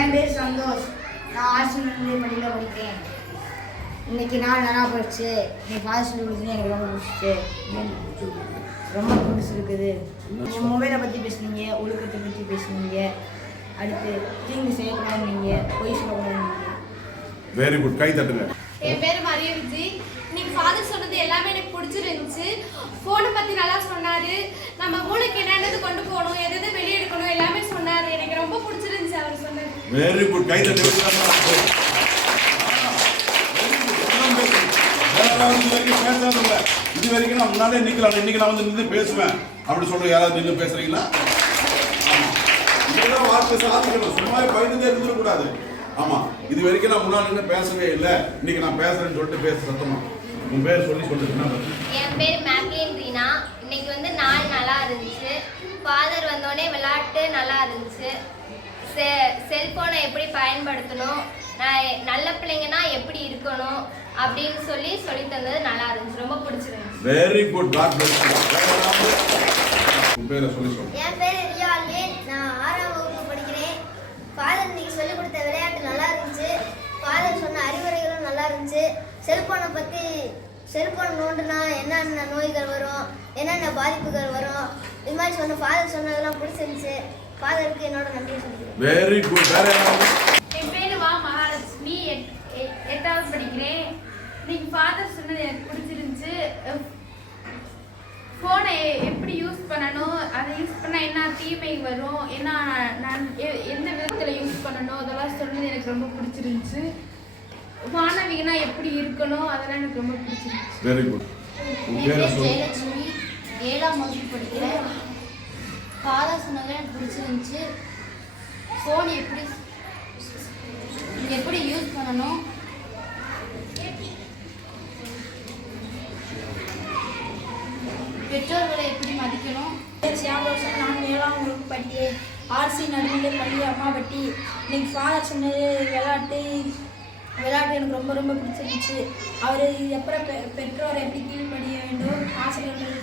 என் பேர் சந்தோஷ். நான் ஆசிரியர் பள்ளியில் படிக்கிறேன். இன்னைக்கு நாள் நல்லா போயிடுச்சு இன்னைக்கு ஃபாதர் சொல்லி கொடுத்தது எனக்கு ரொம்ப பிடிச்சிச்சு ரொம்ப பிடிச்சிருக்குது. நீங்கள் மொபைலை பற்றி பேசுனீங்க ஒழுக்கத்தை பற்றி பேசுனீங்க. அடுத்து தீங்கு செய்யக்கூடாதுன்னீங்க பொய் சொல்லக்கூடாதுன்னீங்க வெரி குட் கை தட்டுங்க. என் பேர் மரிய விஜி இன்னைக்கு ஃபாதர் சொன்னது எல்லாமே எனக்கு பிடிச்சிருந்துச்சு. ஃபோனை பற்றி நல்லா சொன்னார். நம்ம மூளைக்கு என்னென்னது கொண்டு போகணும் எது எது வெளியே எடுக்கணும் எல்லாமே சொன்னார். எனக்கு ரொம்ப பிடிச்சிருந்துச்சு அவர் சொன்னது. வெரி குட் கை இது வரைக்கும் பேசாதவங்க இது வரைக்கும் நான் முன்னாடியே நிக்கலாம் இன்னைக்கு நான் வந்து நின்று பேசுவேன். அப்படி சொல்ற யாராவது நின்று பேசுறீங்களா? இதெல்லாம் வார்த்தை சாதிக்கணும் சும்மா பயந்துட்டே இருந்துடக்கூடாது ஆமா. இது வரைக்கும் நான் முன்னாடி நின்று பேசவே இல்லை. இன்னைக்கு நான் பேசுறேன்னு சொல்லிட்டு பேச சத்தமா. உன் பேர் சொல்லி சொல்லுங்க. என் பேர் மேக்லின் ரீனா. இன்னைக்கு வந்து நாள் நல்லா இருந்துச்சு. ஃபாதர் வந்தோடனே விளையாட்டு நல்லா இருந்துச்சு. செ செல்ஃபோனை எப்படி பயன்படுத்தணும் நான் நல்ல பிள்ளைங்கன்னா எப்படி இருக்கணும் அப்படின்னு சொல்லி சொல்லி தந்தது நல்லா இருந்துச்சு. ரொம்ப பிடிச்சிருந்துச்சு. வெரி குட் காட் சொல்லி சொல்லு. என் பேர் ரியா அல்வேன் நான் ஆறாம் வகுப்பு படிக்கிறேன். ஃபாதர் இன்னைக்கு சொல்லிக் கொடுத்த விளையாட்டு நல்லா இருந்துச்சு. ஃபாதர் சொன்ன அறிவுரைகளும் நல்லா இருந்துச்சு. செல்போனை பற்றி செல்போன் நோண்டுனா என்னென்ன நோய்கள் வரும் என்னென்ன பாதிப்புகள் வரும்? இது மாதிரி சொன்ன ஃபாதர் சொன்னதெல்லாம் பிடிச்சிருந்துச்சு. ஃபாதருக்கு என்னோட நன்றி சொல்லிக்கிறேன். வெரி குட் வேற யாராவது? என் பேர் வா மகாலட்சுமி எட்- எ- எட்டாவது படிக்கிறேன். இன்னைக்கு ஃபாதர் சொன்னது எனக்கு பிடிச்சிருந்துச்சு. ஃபோனை எப்படி யூஸ் பண்ணணும்? அதை யூஸ் பண்ணால் என்ன தீமை வரும்? என்ன நான் எந்த விதத்தில் யூஸ் பண்ணணும்? அதெல்லாம் சொன்னது எனக்கு ரொம்ப பிடிச்சிருந்துச்சு. மாணவிகனா எப்படி இருக்கணும்? அதெல்லாம் எனக்கு ரொம்ப பிடிச்சிருந்துச்சு. வெரி குட் ஏழாம் வகுப்பு படிக்கிறேன். ஃபாதர் சொன்னதில் எனக்கு பிடிச்சிருந்துச்சி. ஃபோன் எப்படி எப்படி யூஸ் பண்ணணும்? பெற்றோர்களை எப்படி மதிக்கணும்? சியாமரோசன் நான் ஏழாம் வகுப்பு படிக்கிறேன் ஆர்சி நடுநிலை பள்ளி அம்மாவட்டி இன்னைக்கு ஃபாதர் சொன்னது விளையாட்டு விளையாட்டு எனக்கு ரொம்ப ரொம்ப பிடிச்சிருந்துச்சு. அவர் எப்போ பெ பெற்றோரை எப்படி கீழ்ப்படிய வேண்டும்? ஆசிரியர்கள்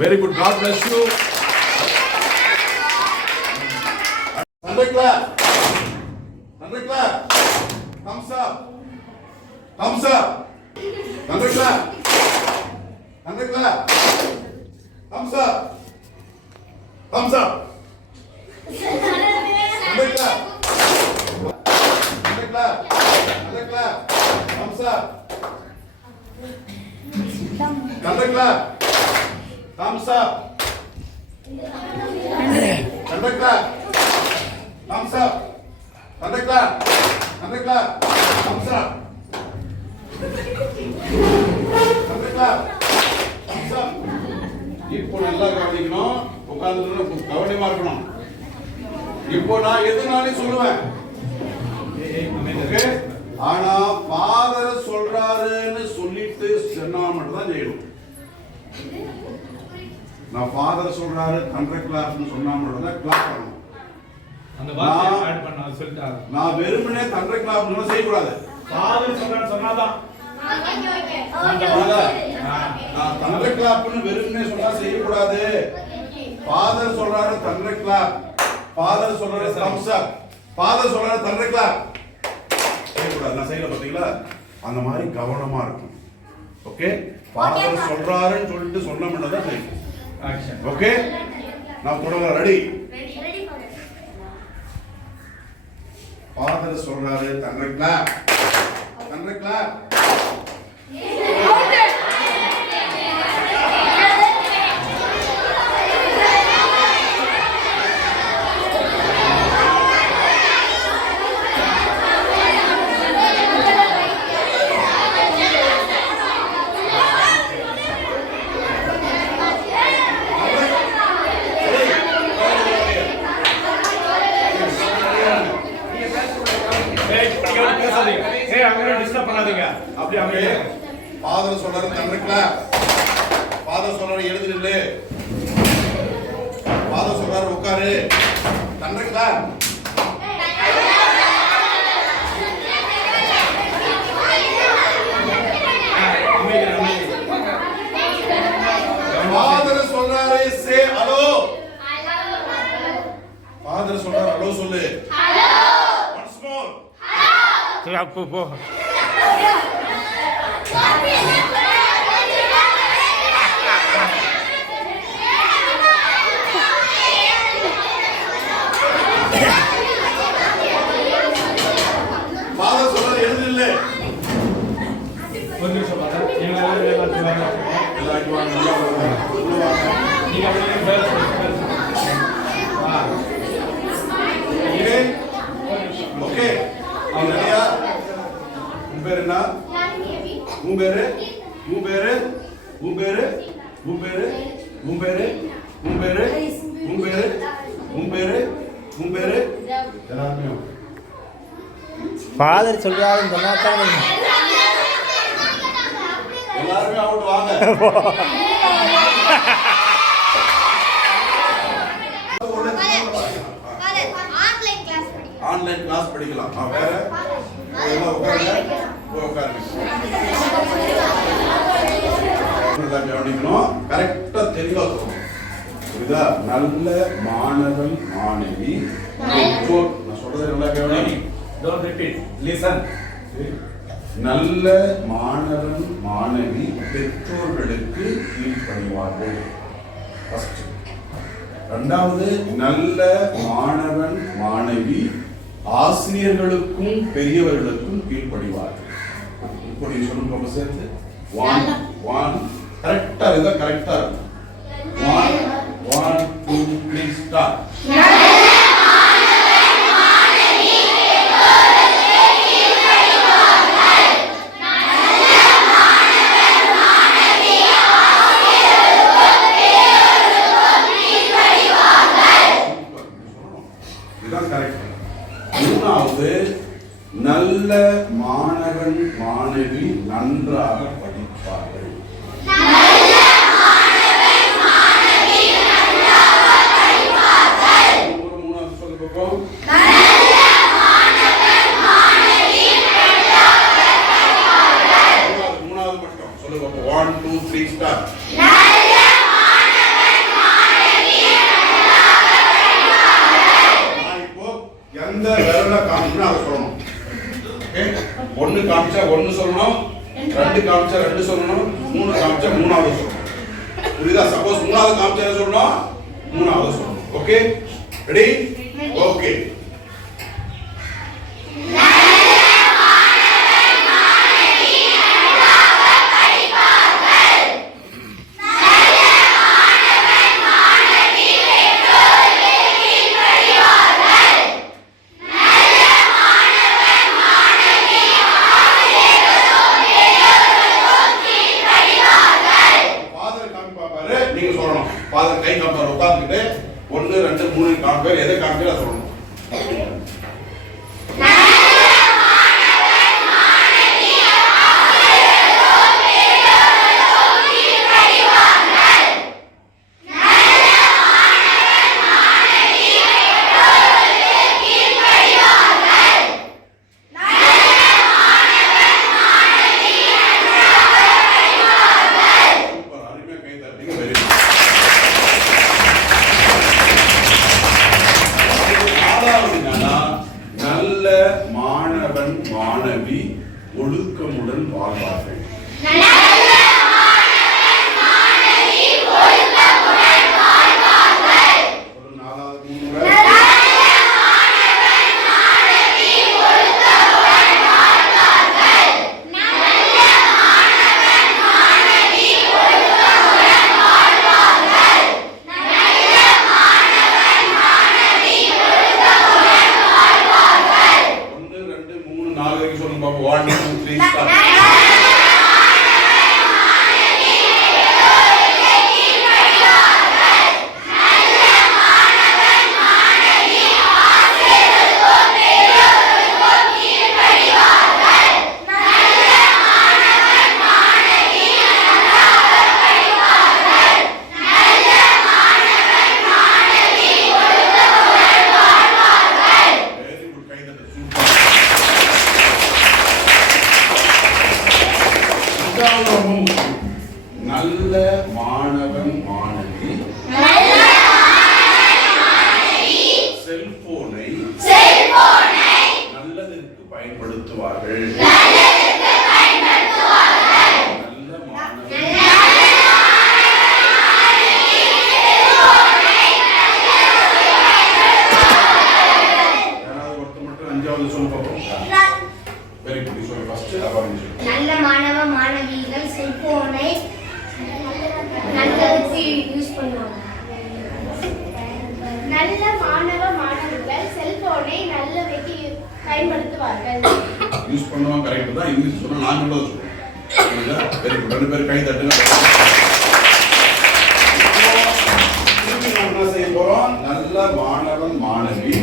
Very good God bless you Thunder clap. Thunder clap. Thumbs up. Thumbs up. Thunder clap. Thunder clap. Thumbs up. Thumbs up. Thunder clap. Thunder clap. Thunder clap. Thumbs up. Thunder clap. Thumbs up. Thunder clap. Thumbs up. Thunder clap. Thunder clap. Thumbs up. Thunder clap. Thumbs up. இப்போ நல்லா கவனிக்கணும் உட்கார்ந்து கவனமா இருக்கணும் இப்போ நான் எதுனாலே சொல்லுவேன் ஆனா ஃபாதர் சொல்றாருன்னு சொல்லிட்டு சொன்னா மட்டும் தான் செய்யணும் நான் ஃபாதர் சொல்றாரு தண்டர் கிளாப்னு சொன்னா மட்டும் தான் கிளாப் பண்ணணும் அந்த வார்த்தையை நான்- ஆட் பண்ண சொல்லிட்டாங்க நான் வெறுமனே தண்டர் கிளாப்னு செய்யக்கூடாது. ஃபாதர் சொன்னான்னு சொன்னாதான். நான் தண்டர் கிளாப்னு வெறுமனே சொன்னா செய்யக்கூடாது. ஃபாதர் சொல்றாரு தண்டர் கிளாப் ஃபாதர் சொல்றாரு தம்ஸ் அப் ஃபாதர் சொல்றாரு தண்டர் கிளாப் செய்யக்கூடாது. நான் செய்யல பாத்தீங்களா? அந்த மாதிரி கவனமா இருக்கும் ஓகே ஃபாதர் சொல்றாருன்னு சொல்லிட்டு சொன்ன மட்டும் தான் செய்யணும். ஆக்ஷன் ஓகே நான் தொடங்க ரெடி ஃபாதர் சொல்றாரு தண்டர் கிளாப் கிளாப் சிறப்பு போ. நீங்க பேர் என்ன உன் பேரு? உன் பேரு? உன் பேரு? உன் பேரு? உன் பேரு? உன் பேரு? உன் பேரு? உன் பேரு? உன் பேரு? எல்லாருமே. ஃபாதர் சொல்றாருன்னு சொன்னா தான் எல்லாருமே அவுட் வாங்க. ஆன்லைன் கிளாஸ் படிக்கிறேன் ஆன்லைன் கிளாஸ் படிக்கலாம். ஆ, வேற? உட்காருங்க. கவனிக்கணும் கரெக்டா தெளிவா சொல்லணும் புரியுதா நல்ல மாணவன் மாணவி நான் சொல்றதை நல்லா கவனி டோன்ட் ரிப்பீட் லிசன் நல்ல மாணவன் மாணவி பெற்றோர்களுக்கு கீழ்ப்படிவார்கள் First. ரெண்டாவது நல்ல மாணவன் மாணவி ஆசிரியர்களுக்கும் பெரியவர்களுக்கும் கீழ்ப்படிவார்கள் இப்போ நீங்க சொல்லுங்க ரொம்ப சேர்த்து ஒன் ஒன் கரெக்டா இருந்தா கரெக்டா இருக்கும். One one two three start இதுதான் கரெக்ட் மூணாவது நல்ல மாணவன் மாணவி நன்றாக படிப்பார்கள் ஒரு மூணாவது சொல்லு பார்ப்போம். மூணாவது மூணாவது மட்டும் சொல்லு பார்ப்போம் ஒன் டூ த்ரீ ஸ்டார் நான் இப்போ எந்த விரல காமிக்கணும் அதை சொல்லணும். ஓகே ஒன்னு காமிச்சா ஒன்னு சொல்லணும் ரெண்டு காமிச்சா ரெண்டு சொல்லணும் மூணு காமிச்சா மூணாவது சொல்லணும். புரியுதா? சப்போஸ் மூணாவது காமிச்சா என்ன சொல்லணும்? மூணாவது சொல்லணும். ஓகே ரெடி ஓகே பாதம் கை காப்பார் உட்காந்துக்கிட்டு ஒன்று ரெண்டு மூணு நாலு எதை காமிச்சு அதை சொல்லணும். மாணவி ஒழுக்கமுடன் வாழ்வார்கள். செல்போனை நல்லதற்கு பயன்படுத்துவார்கள் நல்ல மாணவர்கள் யாராவது ஒருத்தர் மட்டும் அஞ்சாவது சொல்ல பார்ப்போம் வெரி குட் சொல்லு ஃபர்ஸ்ட் அப்புறம் நீ சொல்லு நல்ல மாணவ மாணவிகள் செல்போனை நல்லதுக்கு யூஸ் பண்ணுவாங்க நல்ல மாணவ மாணவிகள் செல்போனை நல்லவைக்கு பயன்படுத்துவார்கள் யூஸ் பண்ணுவோம் கரெக்ட் தான் இங்கிலீஷ் சொன்னா நான் சொல்றது சொல்றேன் புரியுதா வெரி குட் ரெண்டு பேரும் கை தட்டுங்க என்ன செய்ய போறோம் நல்ல மாணவன் மாணவி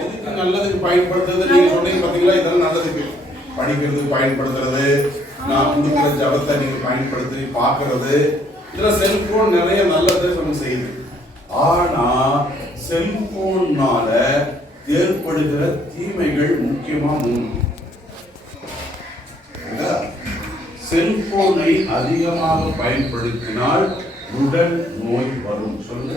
எதுக்கு நல்லதுக்கு பயன்படுத்துறது நீங்க சொன்னீங்க பாத்தீங்களா இதெல்லாம் நல்லதுக்கு படிக்கிறதுக்கு பயன்படுத்துறது நான் கொடுக்குற ஜபத்தை நீங்க பயன்படுத்தி பார்க்கிறது இதுல செல்போன் நிறைய நல்லதை. நம்ம செய்யுது ஆனா செல்போன்னால ஏற்படுகிற தீமைகள் முக்கியமா மூணு செல்போனை அதிகமாக பயன்படுத்தினால் உடல் நோய் வரும். சொல்லுங்க.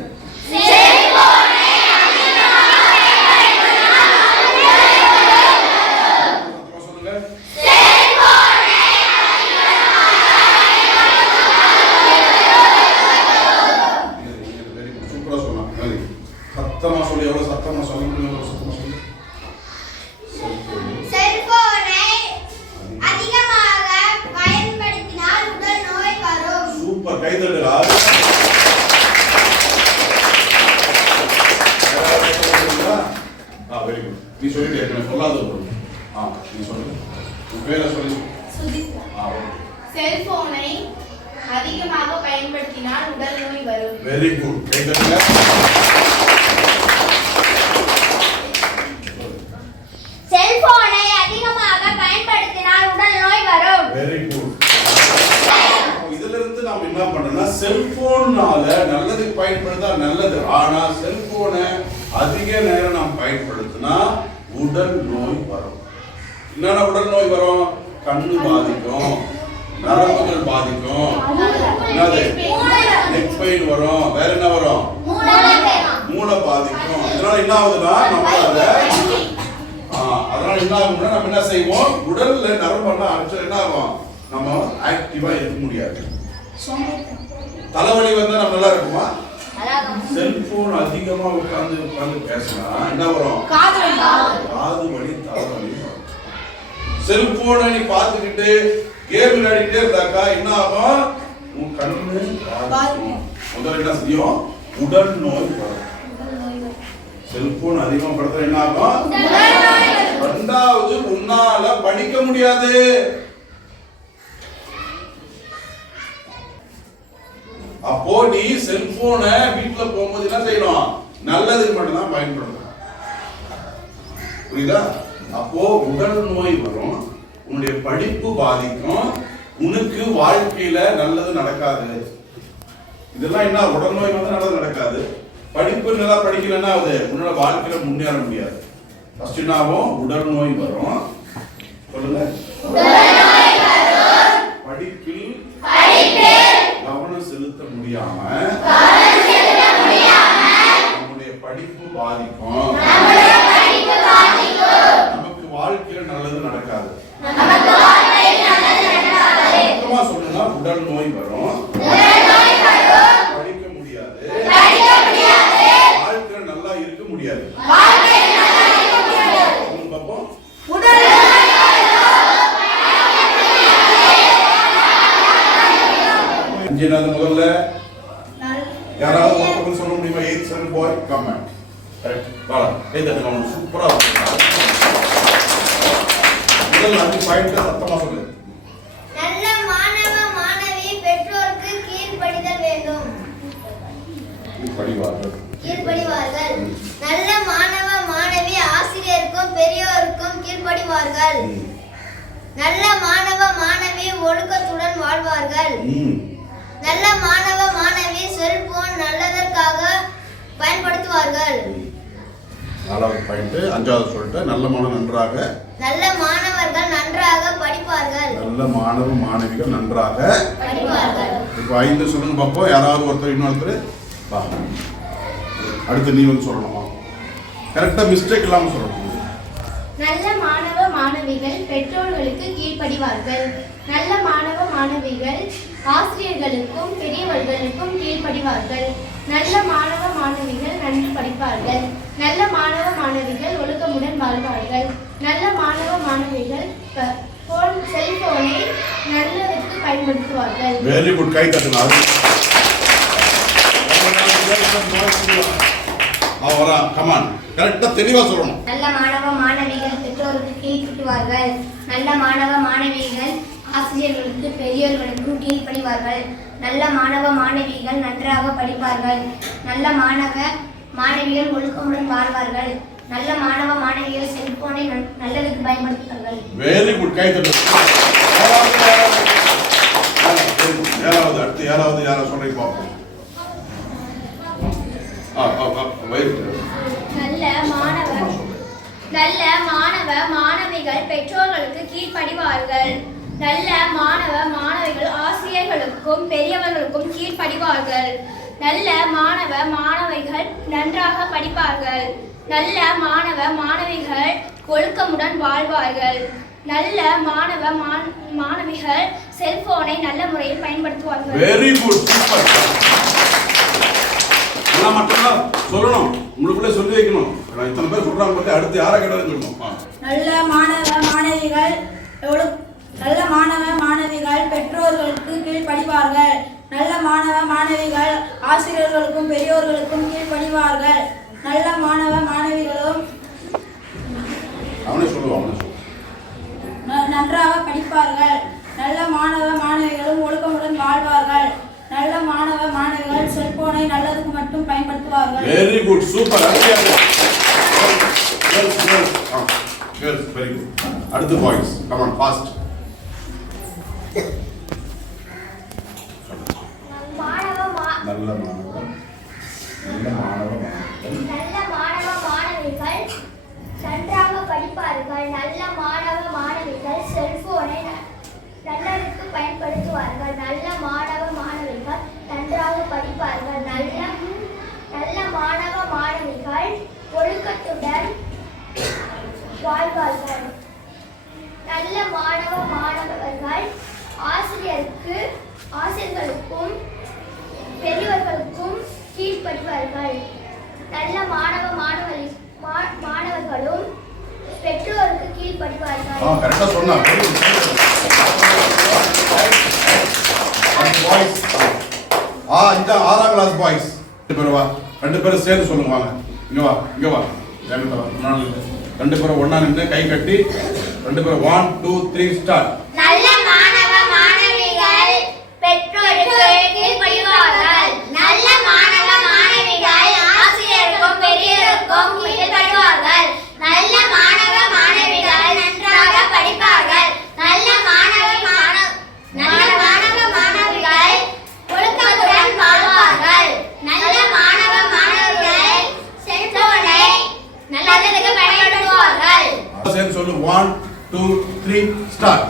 நீ சொல்லிட்டு ஏற்கனவே சொல்லாத ஒரு ஆ நீ சொல்லு. உன் பேரை சொல்லி. ஆ செல்போனை அதிகமாக பயன்படுத்தினால் உடல் நோய் வரும். வெரி குட் கை தட்டுங்க செல்போனை அதிகமாக பயன்படுத்தினால் உடல் நோய் வரும். வெரி குட் இதுல இருந்து நாம் என்ன பண்றோம்னா செல்போன்னால நல்லதுக்கு பயன்படுத்தா நல்லது. ஆனா செல்போனை அதிக நேரம் நாம் பயன்படுத்தினா உடல் நோய் வரும். என்னென்ன உடல் நோய் வரும்? கண்ணு பாதிக்கும். நரம்புகள் பாதிக்கும். என்னது? நெக் பெயின் வரும். வேற என்ன வரும்? மூளை பாதிக்கும். இதனால என்ன ஆகுதுன்னா நம்மளால அதனால என்ன ஆகும்னா நம்ம என்ன செய்வோம்? உடல்ல நரம்பெல்லாம் அடிச்சா என்ன ஆகும்? நம்ம ஆக்டிவா இருக்க முடியாது. தலைவலி வந்தா நம்ம நல்லா இருக்குமா? செல்போன் அதிகமா உட்கார்ந்து உட்கார்ந்து பேசினா என்ன வரும்? காது வலி தலைவலி வரும். செல்போனை நீ பார்த்துக்கிட்டு கேம் விளையாடிட்டே இருந்தாக்கா என்ன ஆகும்? உன் கண்ணு முதல்ல என்ன செய்யும்? உடல் நோய் வரும். செல்போன் அதிகமா படுத்துற என்ன ஆகும்? ரெண்டாவது உன்னால படிக்க முடியாது. அப்போ நீ செல்போனை வீட்டுல போகும்போது என்ன செய்யணும்? நல்லதுக்கு மட்டும் தான் புரியுதா? அப்போ உடல் நோய் வரும் உன்னுடைய படிப்பு பாதிக்கும் உனக்கு வாழ்க்கையில நல்லது நடக்காது. இதெல்லாம் என்ன? உடல் நோய் வந்து நல்லது நடக்காது. படிப்பு நல்லா படிக்கலன்னா ஆகுது? உன்னோட வாழ்க்கையில முன்னேற முடியாது. ஃபர்ஸ்ட் என்ன ஆகும்? உடல் நோய் வரும். சொல்லுங்க. படிப்பில் செலுத்த முடியாம நம்முடைய படிப்பு பாதிக்கும் நமக்கு வாழ்க்கையில நல்லது நடக்காது மொத்தமா சொல்லணும்னா உடல் நோய் வரும் படிக்க முடியாது வாழ்க்கையில நல்லா இருக்க முடியாது சொல்லுங்க பாப்போம் அஞ்சாவது முதல்ல யாராவது சொல்ல முடியுமா? எயிட் செவன் பாய் கமெண்ட் சூப்பரா முதல்ல அஞ்சு பாயிண்ட் சத்தமா சொல்லு. நல்ல மாணவ மாணவி பெற்றோருக்கு கீழ்ப்படிதல் வேண்டும். படிவார்கள் கீழ்ப்படிவார்கள். நல்ல மாணவ மாணவி ஆசிரியருக்கும் பெரியோருக்கும் கீழ்ப்படிவார்கள். நல்ல மாணவ மாணவி ஒழுக்கத்துடன் வாழ்வார்கள். நல்ல மாணவ மாணவி செல்போன் நல்லதற்காக பயன்படுத்துவார்கள். நாலாவது பாயிண்ட் அஞ்சாவது சொல்லிட்டு நல்ல மனம் நன்றாக நல்ல மாணவர்கள் நன்றாக படிப்பார்கள். நல்ல மாணவ மாணவிகள் நன்றாக படிப்பார்கள். இப்போ ஐந்து சொல்லுங்க பார்ப்போம். யாராவது ஒருத்தர் இன்னொருத்தர்? வா. அடுத்து நீ வந்து சொல்லணுமா? கரெக்டாக மிஸ்டேக் இல்லாமல் சொல்லணும். மாணவிகள் பெற்றோர்களுக்கு கீழ்ப்படிவார்கள். நல்ல மாணவ மாணவிகள் ஆசிரியர்களுக்கும் பெரியவர்களுக்கும் கீழ்ப்படிவார்கள். நல்ல மாணவ மாணவிகள் நன்கு படிப்பார்கள். நல்ல மாணவ மாணவிகள் ஒழுக்கமுடன் வாழ்வார்கள். நல்ல மாணவ மாணவிகள் போன் செல்போனை நல்லதற்கு பயன்படுத்துவார்கள். வெரி குட் கை தட்டுங்க அவன் வரான் கமான் கரெக்டாக தெளிவாக சொல்லணும். நல்ல மாணவ மாணவிகள் பெற்றோருக்கு கீழ்ப்படிவார்கள் நல்ல மாணவ மாணவிகள் ஆசிரியர்களுக்கு பெரியோர்களுக்கும் கீழ்ப்படிவார்கள். நல்ல மாணவ மாணவிகள் நன்றாக படிப்பார்கள். நல்ல மாணவ மாணவிகள் ஒழுக்கமுடன் வாழ்வார்கள். நல்ல மாணவ மாணவிகள் செல்போனை நல்லதுக்கு பயன்படுத்துவார்கள். வெரி குட் கை தட்டு. ஏழாவது அடுத்து ஏழாவது யாரை சொல்றீங்க பார்ப்போம் ஆ ஆ ஆ வயிறு. நல்ல மாணவ நல்ல மாணவ மாணவிகள் பெற்றோர்களுக்கு கீழ்ப்படிவார்கள். நல்ல மாணவ மாணவிகள் ஆசிரியர்களுக்கும் பெரியவர்களுக்கும் கீழ்ப்படிவார்கள். நல்ல மாணவ மாணவிகள் நன்றாக படிப்பார்கள். நல்ல மாணவ மாணவிகள் ஒழுக்கமுடன் வாழ்வார்கள். நல்ல மாணவ மாண- மாணவிகள் செல்போனை நல்ல முறையில் பயன்படுத்துவார்கள். வெரி குட் சூப்பர் இதெல்லாம் மட்டும்தான் சொல்லணும். உங்களுக்குள்ளே சொல்லி வைக்கணும். நான் இத்தனை பேர் சொல்றாங்க பார்த்து அடுத்து யாரை கேட்டாலும் சொல்லணும். நல்ல மாணவ மாணவிகள் நல்ல மாணவ மாணவிகள் பெற்றோர்களுக்கு கீழ்ப்படிவார்கள். நல்ல மாணவ மாணவிகள் ஆசிரியர்களுக்கும் பெரியோர்களுக்கும் கீழ்ப்படிவார்கள். நல்ல மாணவ மாணவிகளும் நன்றாக படிப்பார்கள். நல்ல மாணவ மாணவிகளும் ஒழுக்கமுடன் வாழ்வார்கள். நல்ல மாணவ மாணவிகள் செல்போனை நல்லதுக்கு மட்டும் பயன்படுத்துவார்கள். Very good super girls very good அடுத்து பாய்ஸ் கமான் ஃபாஸ்ட் நல்ல நல்ல மாணவ நல்ல மாணவ மாணவிகள் நன்றாக படிப்பார்கள் நல்ல மாணவ மாணவிகள் செல்போனை நல்லதுக்கு பயன்படுத்துவார்கள் நல்ல மாணவ மாணவிகள் நன்றாக படிப்பார்கள் நல்ல நல்ல மாணவ மாணவிகள் ஒழுக்கத்துடன் வாழ்வார்கள். நல்ல மாணவ மாணவர்கள் ஆசிரியருக்கு ஆசிரியர்களுக்கும் பெரியவர்களுக்கும் கீழ்ப்படுவார்கள். நல்ல மாணவ மாணவர்கள் மா- மாணவர்களும் பெற்றோருக்கு கீழ்ப்படுவார்கள். பாய்ஸ் ஆ இந்த ஆறாம் கிளாஸ் பாய்ஸ் ரெண்டு பேரும் ரெண்டு பேரும் சேர்ந்து சொல்லுங்க வாங்க. இங்கே வா இங்கே வா. ரெண்டு பேரும் ஒன்றா நின்று கை கட்டி ரெண்டு பேரும் ஒன் டூ த்ரீ ஸ்டார்ட் நல்ல மாணவ மாணவிகள் பெற்றோருக்கு கீழ்ப்படிவார்கள் நல்ல மாணவ மாணவிகள் ஆசிரியருக்கும் பெரியவருக்கும் கீழ்ப்படிவார்கள் நல்ல மாணவ மாணவிகள் நன்றாக படிப்பார்கள் நல்ல மாணவ மாணவ நல்ல மாணவ மாணவிகள் ஒழுக்கத்துடன் வாழ்வார்கள் நல்ல மாணவ மாணவிகள் செல்போனை நல்லதுக்கு சொல்லு. One two three start